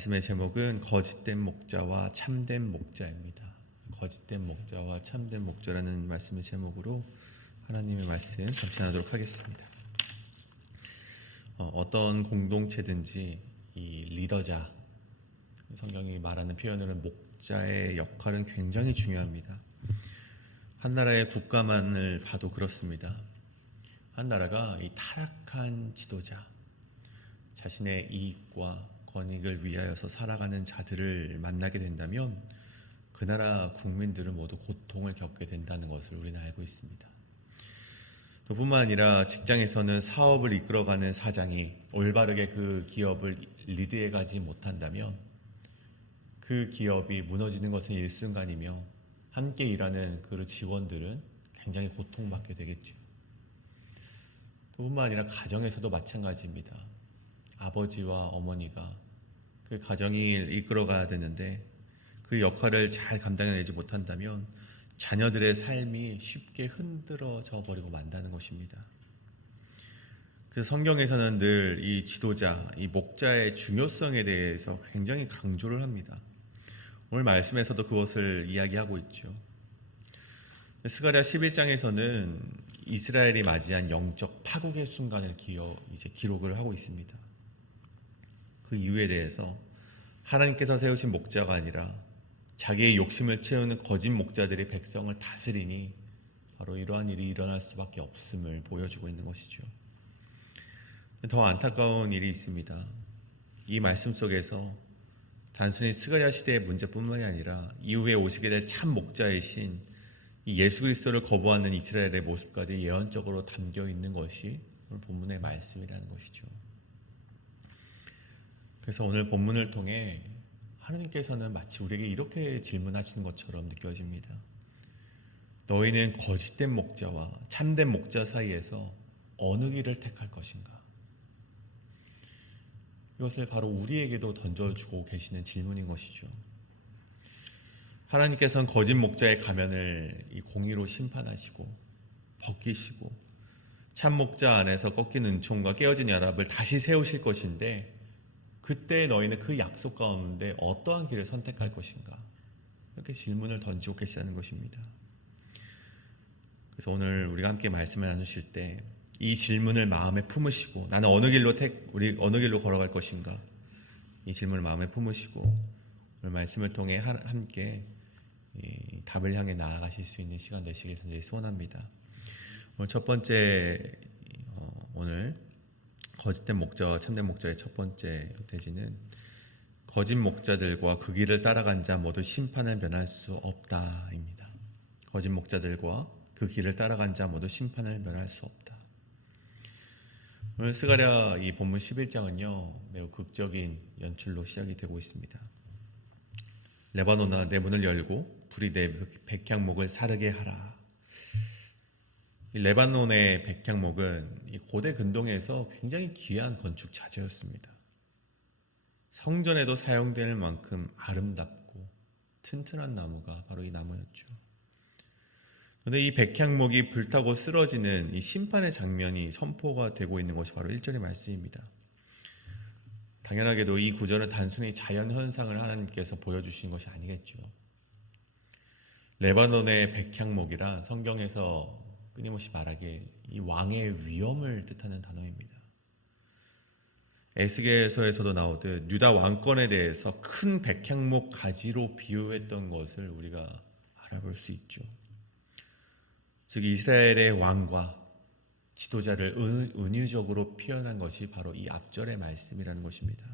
말씀의 제목은 거짓된 목자와 참된 목자입니다. 거짓된 목자와 참된 목자라는 말씀의 제목으로 하나님의 말씀 잠시 나누도록 하겠습니다. 어떤 공동체든지 이 리더자, 성경이 말하는 표현으로는 목자의 역할은 굉장히 중요합니다. 한 나라의 국가만을 봐도 그렇습니다. 한 나라가 이 타락한 지도자, 자신의 이익과 권익을 위하여서 살아가는 자들을 만나게 된다면 그 나라 국민들은 모두 고통을 겪게 된다는 것을 우리는 알고 있습니다. 또 뿐만 아니라 직장에서는 사업을 이끌어가는 사장이 올바르게 그 기업을 리드해 가지 못한다면 그 기업이 무너지는 것은 일순간이며 함께 일하는 그 직원들은 굉장히 고통받게 되겠죠. 또 뿐만 아니라 가정에서도 마찬가지입니다. 아버지와 어머니가 그 가정을 이끌어가야 되는데 그 역할을 잘 감당해내지 못한다면 자녀들의 삶이 쉽게 흔들어져 버리고 만다는 것입니다. 그래서 성경에서는 늘 이 지도자, 이 목자의 중요성에 대해서 굉장히 강조를 합니다. 오늘 말씀에서도 그것을 이야기하고 있죠. 스가랴 11장에서는 이스라엘이 맞이한 영적 파국의 순간을 기록을 하고 있습니다. 그 이유에 대해서 하나님께서 세우신 목자가 아니라 자기의 욕심을 채우는 거짓 목자들이 백성을 다스리니 바로 이러한 일이 일어날 수밖에 없음을 보여주고 있는 것이죠. 더 안타까운 일이 있습니다. 이 말씀 속에서 단순히 스가랴 시대의 문제뿐만이 아니라 이후에 오시게 될 참 목자이신 이 예수 그리스도를 거부하는 이스라엘의 모습까지 예언적으로 담겨 있는 것이 오늘 본문의 말씀이라는 것이죠. 그래서 오늘 본문을 통해 하나님께서는 마치 우리에게 이렇게 질문하시는 것처럼 느껴집니다. 너희는 거짓된 목자와 참된 목자 사이에서 어느 길을 택할 것인가? 이것을 바로 우리에게도 던져주고 계시는 질문인 것이죠. 하나님께서는 거짓 목자의 가면을 이 공의로 심판하시고 벗기시고 참 목자 안에서 꺾인 은총과 깨어진 연합을 다시 세우실 것인데 그때 너희는 그 약속 가운데 어떠한 길을 선택할 것인가? 이렇게 질문을 던지고 계시다는 것입니다. 그래서 오늘 우리가 함께 말씀을 나누실 때 이 질문을 마음에 품으시고 나는 어느 길로 걸어갈 것인가? 이 질문을 마음에 품으시고 오늘 말씀을 통해 함께 답을 향해 나아가실 수 있는 시간 되시길 간절히 소원합니다. 오늘 첫 번째 오늘 거짓된 목자와 참된 목자의 첫 번째 대지는 거짓 목자들과 그 길을 따라간 자 모두 심판을 면할 수 없다입니다. 거짓 목자들과 그 길을 따라간 자 모두 심판을 면할 수 없다. 오늘 스가랴 이 본문 11장은요 매우 극적인 연출로 시작이 되고 있습니다. 레바논아 내 문을 열고 불이 내 백향목을 사르게 하라. 이 레바논의 백향목은 이 고대 근동에서 굉장히 귀한 건축 자재였습니다. 성전에도 사용될 만큼 아름답고 튼튼한 나무가 바로 이 나무였죠. 그런데 이 백향목이 불타고 쓰러지는 이 심판의 장면이 선포가 되고 있는 것이 바로 1절의 말씀입니다. 당연하게도 이 구절은 단순히 자연현상을 하나님께서 보여주신 것이 아니겠죠. 레바논의 백향목이란 성경에서 끊임없이 말하기에 이 왕의 위엄을 뜻하는 단어입니다. 에스겔서에서도 나오듯 유다 왕권에 대해서 큰 백향목 가지로 비유했던 것을 우리가 알아볼 수 있죠. 즉 이스라엘의 왕과 지도자를 은유적으로 표현한 것이 바로 이 앞절의 말씀이라는 것입니다.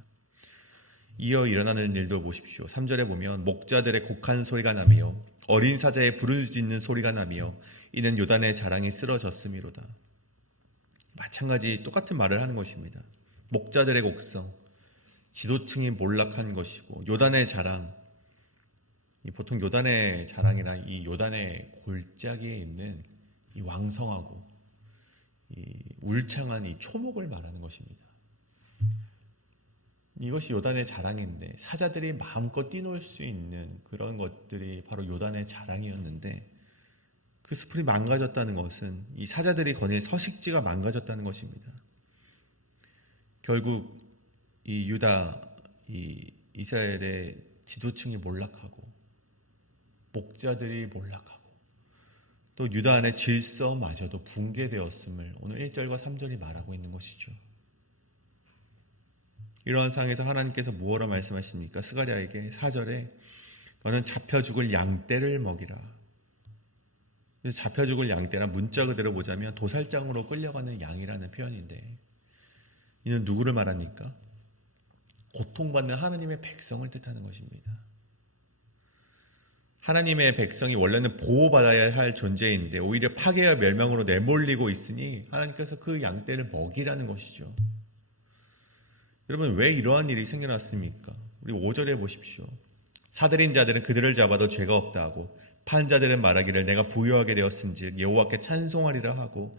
이어 일어나는 일도 보십시오. 3절에 보면 목자들의 곡한 소리가 나며 어린 사자의 부르짖는 소리가 나며 이는 요단의 자랑이 쓰러졌음이로다. 마찬가지 똑같은 말을 하는 것입니다. 목자들의 곡성, 지도층이 몰락한 것이고 요단의 자랑, 보통 요단의 자랑이란 이 요단의 골짜기에 있는 이 왕성하고 이 울창한 이 초목을 말하는 것입니다. 이것이 요단의 자랑인데 사자들이 마음껏 뛰놀 수 있는 그런 것들이 바로 요단의 자랑이었는데 그 숲이 망가졌다는 것은 이 사자들이 거닐 서식지가 망가졌다는 것입니다. 결국 이 유다 이 이스라엘의 지도층이 몰락하고 목자들이 몰락하고 또 유다 안의 질서마저도 붕괴되었음을 오늘 1절과 3절이 말하고 있는 것이죠. 이러한 상황에서 하나님께서 무엇라 말씀하십니까? 스가랴에게 4절에 너는 잡혀 죽을 양떼를 먹이라. 그래서 잡혀 죽을 양떼란 문자 그대로 보자면 도살장으로 끌려가는 양이라는 표현인데 이는 누구를 말합니까? 고통받는 하나님의 백성을 뜻하는 것입니다. 하나님의 백성이 원래는 보호받아야 할 존재인데 오히려 파괴와 멸망으로 내몰리고 있으니 하나님께서 그 양떼를 먹이라는 것이죠. 여러분, 왜 이러한 일이 생겨났습니까? 우리 5절에 보십시오. 사들인 자들은 그들을 잡아도 죄가 없다 하고 판 자들은 말하기를 내가 부유하게 되었은즉 여호와께 찬송하리라 하고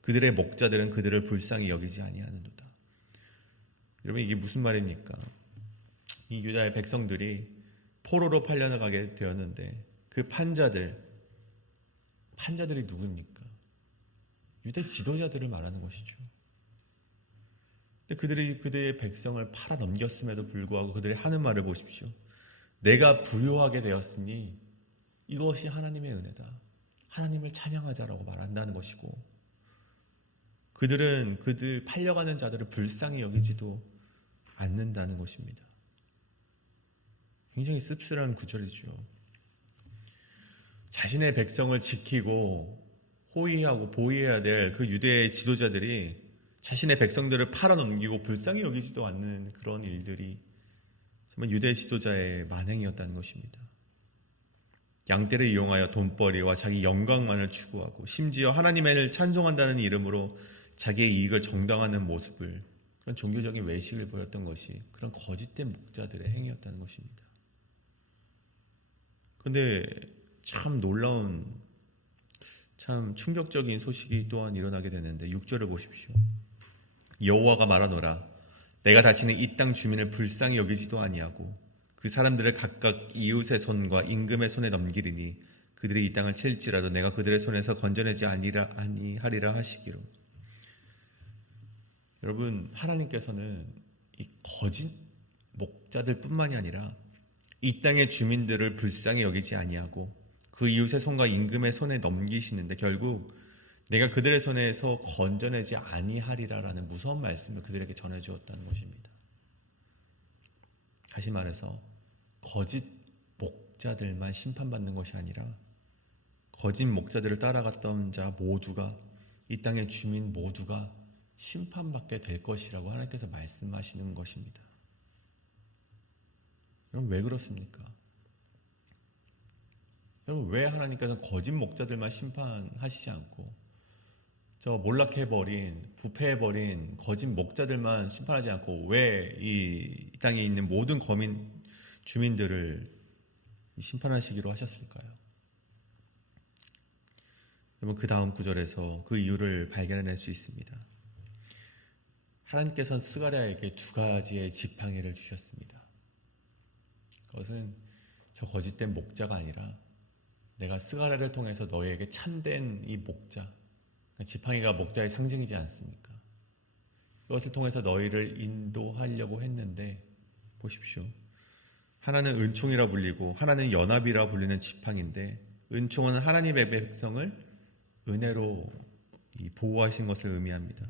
그들의 목자들은 그들을 불쌍히 여기지 아니하는도다. 여러분, 이게 무슨 말입니까? 이 유다의 백성들이 포로로 팔려나가게 되었는데 그 판자들이 누구입니까? 유대 지도자들을 말하는 것이죠. 근데 그들이 그들의 백성을 팔아 넘겼음에도 불구하고 그들이 하는 말을 보십시오. 내가 부유하게 되었으니 이것이 하나님의 은혜다. 하나님을 찬양하자라고 말한다는 것이고 그들은 그들 팔려가는 자들을 불쌍히 여기지도 않는다는 것입니다. 굉장히 씁쓸한 구절이죠. 자신의 백성을 지키고 호위하고 보호해야 될 그 유대의 지도자들이 자신의 백성들을 팔아넘기고 불쌍히 여기지도 않는 그런 일들이 정말 유대 지도자의 만행이었다는 것입니다. 양떼를 이용하여 돈벌이와 자기 영광만을 추구하고 심지어 하나님을 찬송한다는 이름으로 자기의 이익을 정당화하는 모습을 그런 종교적인 외식을 보였던 것이 그런 거짓된 목자들의 행위였다는 것입니다. 그런데 참 놀라운 참 충격적인 소식이 또한 일어나게 되는데 6절을 보십시오. 여호와가 말하노라 내가 다시는 이 땅 주민을 불쌍히 여기지도 아니하고 그 사람들을 각각 이웃의 손과 임금의 손에 넘기리니 그들이 이 땅을 칠지라도 내가 그들의 손에서 건져내지 아니하리라 하시기로. 여러분, 하나님께서는 이 거짓 목자들 뿐만이 아니라 이 땅의 주민들을 불쌍히 여기지 아니하고 그 이웃의 손과 임금의 손에 넘기시는데 결국 내가 그들의 손에서 건져내지 아니하리라라는 무서운 말씀을 그들에게 전해주었다는 것입니다. 다시 말해서 거짓 목자들만 심판받는 것이 아니라 거짓 목자들을 따라갔던 자 모두가 이 땅의 주민 모두가 심판받게 될 것이라고 하나님께서 말씀하시는 것입니다. 여러분, 왜 그렇습니까? 여러분, 왜 하나님께서 거짓 목자들만 심판하시지 않고 저 몰락해버린 부패해버린 거짓 목자들만 심판하지 않고 왜 이 땅에 있는 모든 거민 주민들을 심판하시기로 하셨을까요? 여러분, 그 다음 구절에서 그 이유를 발견해낼 수 있습니다. 하나님께서는 스가랴에게 두 가지의 지팡이를 주셨습니다. 그것은 저 거짓된 목자가 아니라 내가 스가랴를 통해서 너희에게 참된 이 목자, 지팡이가 목자의 상징이지 않습니까? 이것을 통해서 너희를 인도하려고 했는데 보십시오. 하나는 은총이라 불리고 하나는 연합이라 불리는 지팡이인데 은총은 하나님의 백성을 은혜로 보호하신 것을 의미합니다.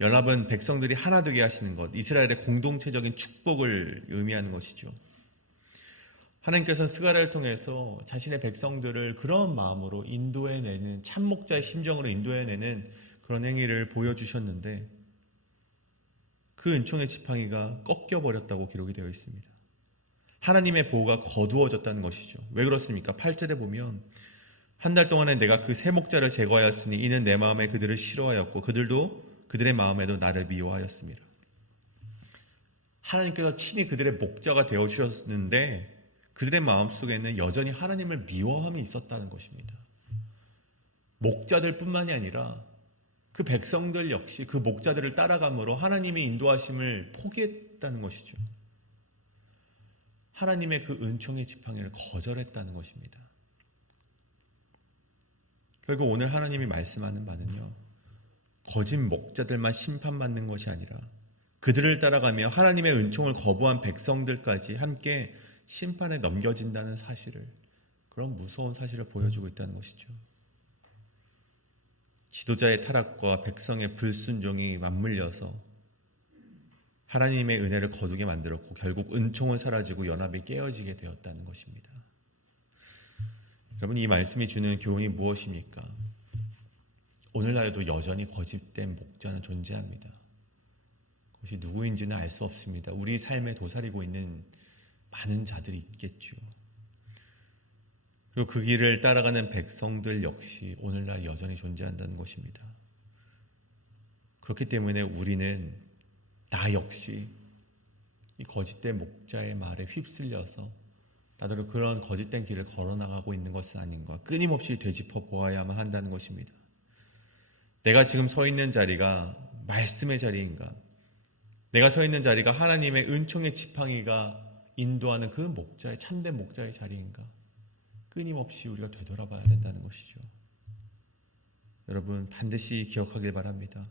연합은 백성들이 하나 되게 하시는 것, 이스라엘의 공동체적인 축복을 의미하는 것이죠. 하나님께서는 스가랴를 통해서 자신의 백성들을 그런 마음으로 인도해내는 참목자의 심정으로 인도해내는 그런 행위를 보여주셨는데 그 은총의 지팡이가 꺾여버렸다고 기록이 되어 있습니다. 하나님의 보호가 거두어졌다는 것이죠. 왜 그렇습니까? 8절에 보면 한 달 동안에 내가 그 세 목자를 제거하였으니 이는 내 마음에 그들을 싫어하였고 그들도 그들의 마음에도 나를 미워하였습니다. 하나님께서 친히 그들의 목자가 되어주셨는데 그들의 마음속에는 여전히 하나님을 미워함이 있었다는 것입니다. 목자들 뿐만이 아니라 그 백성들 역시 그 목자들을 따라감으로 하나님의 인도하심을 포기했다는 것이죠. 하나님의 그 은총의 지팡이를 거절했다는 것입니다. 결국 오늘 하나님이 말씀하는 바는요, 거짓 목자들만 심판받는 것이 아니라 그들을 따라가며 하나님의 은총을 거부한 백성들까지 함께 심판에 넘겨진다는 사실을, 그런 무서운 사실을 보여주고 있다는 것이죠. 지도자의 타락과 백성의 불순종이 맞물려서 하나님의 은혜를 거두게 만들었고 결국 은총은 사라지고 연합이 깨어지게 되었다는 것입니다. 여러분, 이 말씀이 주는 교훈이 무엇입니까? 오늘날에도 여전히 거짓된 목자는 존재합니다. 그것이 누구인지는 알 수 없습니다. 우리 삶에 도사리고 있는 많은 자들이 있겠죠. 그리고 그 길을 따라가는 백성들 역시 오늘날 여전히 존재한다는 것입니다. 그렇기 때문에 우리는 나 역시 이 거짓된 목자의 말에 휩쓸려서 나도 그런 거짓된 길을 걸어나가고 있는 것은 아닌가 끊임없이 되짚어 보아야만 한다는 것입니다. 내가 지금 서 있는 자리가 말씀의 자리인가? 내가 서 있는 자리가 하나님의 은총의 지팡이가 인도하는 그 목자의, 참된 목자의 자리인가? 끊임없이 우리가 되돌아봐야 된다는 것이죠. 여러분, 반드시 기억하길 바랍니다.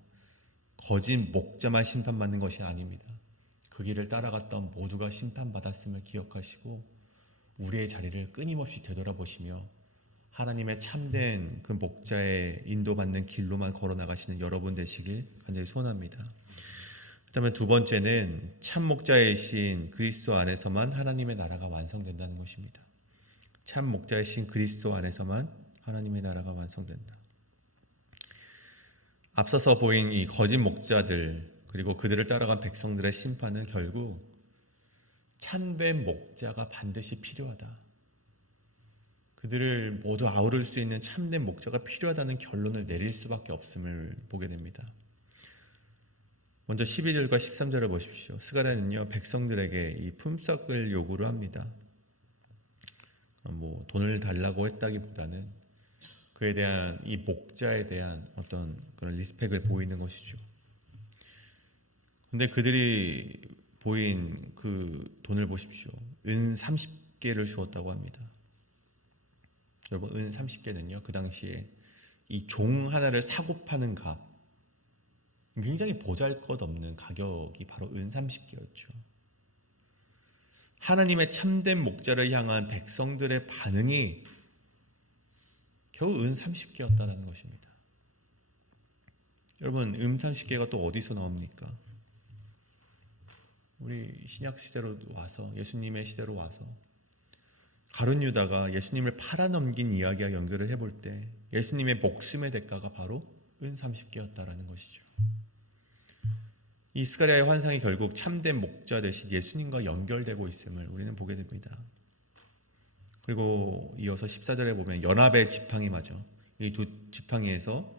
거짓 목자만 심판받는 것이 아닙니다. 그 길을 따라갔던 모두가 심판받았음을 기억하시고 우리의 자리를 끊임없이 되돌아보시며 하나님의 참된 그 목자의 인도받는 길로만 걸어나가시는 여러분 되시길 간절히 소원합니다. 그다음에 두 번째는 참 목자이신 그리스도 안에서만 하나님의 나라가 완성된다는 것입니다. 참 목자이신 그리스도 안에서만 하나님의 나라가 완성된다. 앞서서 보인 이 거짓 목자들 그리고 그들을 따라간 백성들의 심판은 결국 참된 목자가 반드시 필요하다. 그들을 모두 아우를 수 있는 참된 목자가 필요하다는 결론을 내릴 수밖에 없음을 보게 됩니다. 먼저 12절과 13절을 보십시오. 스가랴는요, 백성들에게 이 품삯을 요구를 합니다. 돈을 달라고 했다기보다는 그에 대한 이 목자에 대한 어떤 그런 리스펙을 보이는 것이죠. 근데 그들이 보인 그 돈을 보십시오. 은 30개를 주었다고 합니다. 여러분, 은 30개는요, 그 당시에 이 종 하나를 사고 파는 값, 굉장히 보잘것없는 가격이 바로 은 30개였죠. 하나님의 참된 목자를 향한 백성들의 반응이 겨우 은 30개였다는 것입니다. 여러분, 은 30개가 또 어디서 나옵니까? 우리 신약 시대로 와서, 예수님의 시대로 와서 가룟 유다가 예수님을 팔아넘긴 이야기와 연결을 해볼 때 예수님의 목숨의 대가가 바로 은 30개였다라는 것이죠. 이 스가랴의 환상이 결국 참된 목자 대신 예수님과 연결되고 있음을 우리는 보게 됩니다. 그리고 이어서 14절에 보면 연합의 지팡이마저, 이 두 지팡이에서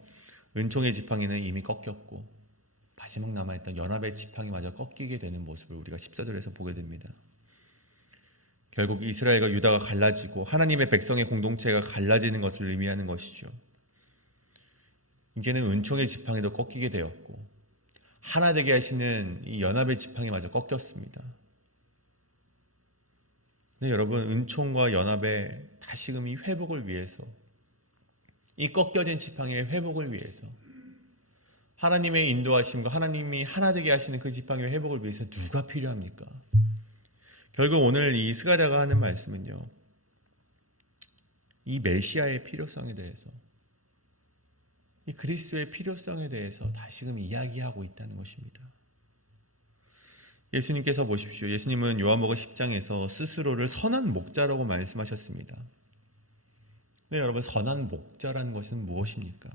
은총의 지팡이는 이미 꺾였고 마지막 남아있던 연합의 지팡이마저 꺾이게 되는 모습을 우리가 14절에서 보게 됩니다. 결국 이스라엘과 유다가 갈라지고 하나님의 백성의 공동체가 갈라지는 것을 의미하는 것이죠. 이제는 은총의 지팡이도 꺾이게 되었고 하나 되게 하시는 이 연합의 지팡이마저 꺾였습니다. 네, 여러분, 은총과 연합의 다시금 이 회복을 위해서, 이 꺾여진 지팡이의 회복을 위해서, 하나님의 인도하심과 하나님이 하나 되게 하시는 그 지팡이의 회복을 위해서 누가 필요합니까? 결국 오늘 이 스가랴가 하는 말씀은요, 이 메시아의 필요성에 대해서, 이 그리스도의 필요성에 대해서 다시금 이야기하고 있다는 것입니다. 예수님께서 보십시오. 예수님은 요한복음 10장에서 스스로를 선한 목자라고 말씀하셨습니다. 네, 여러분, 선한 목자라는 것은 무엇입니까?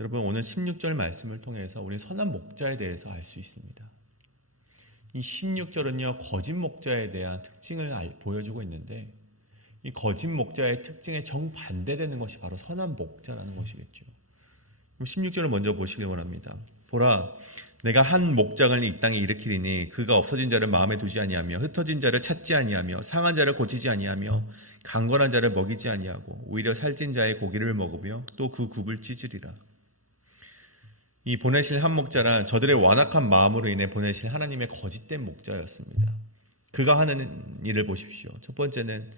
여러분, 오늘 16절 말씀을 통해서 우리 선한 목자에 대해서 알 수 있습니다. 이 16절은요, 거짓 목자에 대한 특징을 보여주고 있는데 이 거짓 목자의 특징에 정반대되는 것이 바로 선한 목자라는 것이겠죠. 16절을 먼저 보시기 원합니다. 보라, 내가 한 목장을 이 땅에 일으키리니 그가 없어진 자를 마음에 두지 아니하며 흩어진 자를 찾지 아니하며 상한 자를 고치지 아니하며 강건한 자를 먹이지 아니하고 오히려 살찐 자의 고기를 먹으며 또 그 굽을 찢으리라. 이 보내실 한 목자란 저들의 완악한 마음으로 인해 보내실 하나님의 거짓된 목자였습니다. 그가 하는 일을 보십시오. 첫 번째는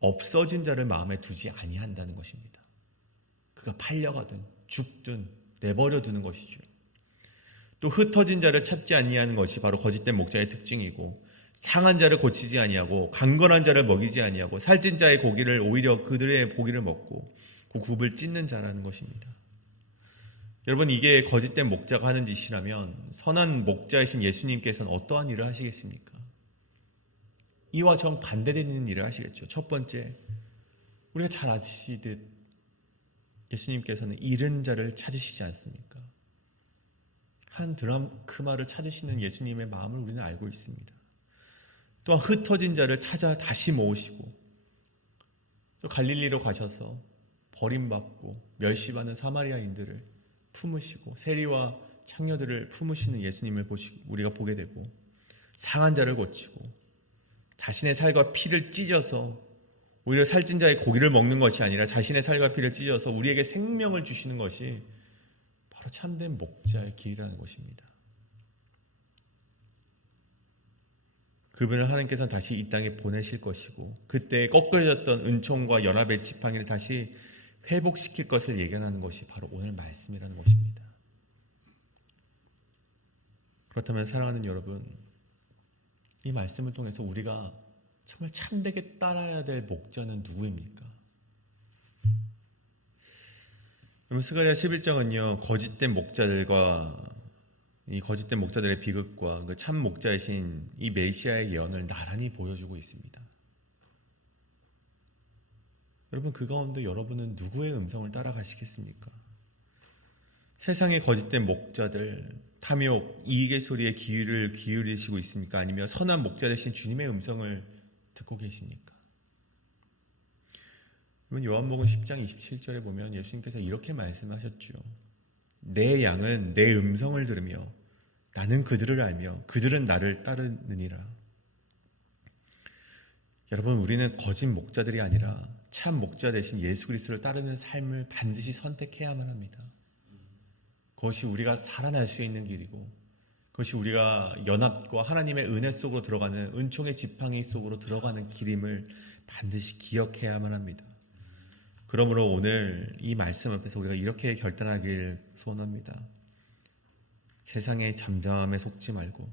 없어진 자를 마음에 두지 아니한다는 것입니다. 그가 팔려가든 죽든 내버려 두는 것이죠. 또 흩어진 자를 찾지 아니하는 것이 바로 거짓된 목자의 특징이고, 상한 자를 고치지 아니하고 강건한 자를 먹이지 아니하고 살찐 자의 고기를 오히려 그들의 고기를 먹고 그 굽을 찢는 자라는 것입니다. 여러분, 이게 거짓된 목자가 하는 짓이라면 선한 목자이신 예수님께서는 어떠한 일을 하시겠습니까? 이와 정반대되는 일을 하시겠죠. 첫 번째, 우리가 잘 아시듯 예수님께서는 잃은 자를 찾으시지 않습니까? 한 드라크마를 찾으시는 예수님의 마음을 우리는 알고 있습니다. 또한 흩어진 자를 찾아 다시 모으시고, 또 갈릴리로 가셔서 버림받고 멸시받는 사마리아인들을 품으시고 세리와 창녀들을 품으시는 예수님을 우리가 보게 되고, 상한 자를 고치고 자신의 살과 피를 찢어서 오히려 살찐 자의 고기를 먹는 것이 아니라 자신의 살과 피를 찢어서 우리에게 생명을 주시는 것이 바로 참된 목자의 길이라는 것입니다. 그분을 하나님께서는 다시 이 땅에 보내실 것이고, 그때 꺾어졌던 은총과 연합의 지팡이를 다시 회복시킬 것을 예견하는 것이 바로 오늘 말씀이라는 것입니다. 그렇다면 사랑하는 여러분, 이 말씀을 통해서 우리가 정말 참되게 따라야 될 목자는 누구입니까? 여러분, 스가랴 11장은요 거짓된 목자들과 이 거짓된 목자들의 비극과 그 참 목자이신 이 메시아의 예언을 나란히 보여주고 있습니다. 여러분, 그 가운데 여러분은 누구의 음성을 따라가시겠습니까? 세상의 거짓된 목자들, 탐욕, 이익의 소리에 귀를 기울이시고 있습니까? 아니면 선한 목자 되신 주님의 음성을 듣고 계십니까? 여러분, 요한복음 10장 27절에 보면 예수님께서 이렇게 말씀하셨죠. 내 양은 내 음성을 들으며 나는 그들을 알며 그들은 나를 따르느니라. 여러분, 우리는 거짓 목자들이 아니라 참 목자 되신 예수 그리스도를 따르는 삶을 반드시 선택해야만 합니다. 그것이 우리가 살아날 수 있는 길이고, 그것이 우리가 연합과 하나님의 은혜 속으로 들어가는 은총의 지팡이 속으로 들어가는 길임을 반드시 기억해야만 합니다. 그러므로 오늘 이 말씀 앞에서 우리가 이렇게 결단하길 소원합니다. 세상의 잠잠함에 속지 말고,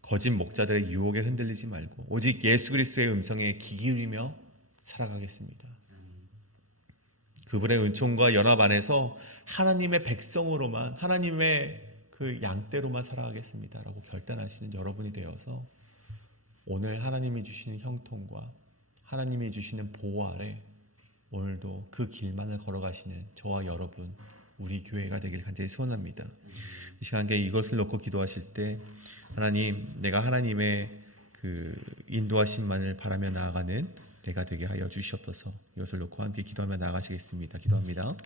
거짓 목자들의 유혹에 흔들리지 말고, 오직 예수 그리스도의 음성에 귀 기울이며 살아가겠습니다. 그분의 은총과 연합 안에서 하나님의 백성으로만, 하나님의 그 양떼로만 살아가겠습니다 라고 결단하시는 여러분이 되어서 오늘 하나님이 주시는 형통과 하나님이 주시는 보호 아래 오늘도 그 길만을 걸어가시는 저와 여러분, 우리 교회가 되길 간절히 소원합니다. 이 시간에 이것을 놓고 기도하실 때, 하나님, 내가 하나님의 그 인도하심만을 바라며 나아가는 내가 되게 하여 주시옵소서. 이것을 놓고 함께 기도하며 나아가시겠습니다. 기도합니다.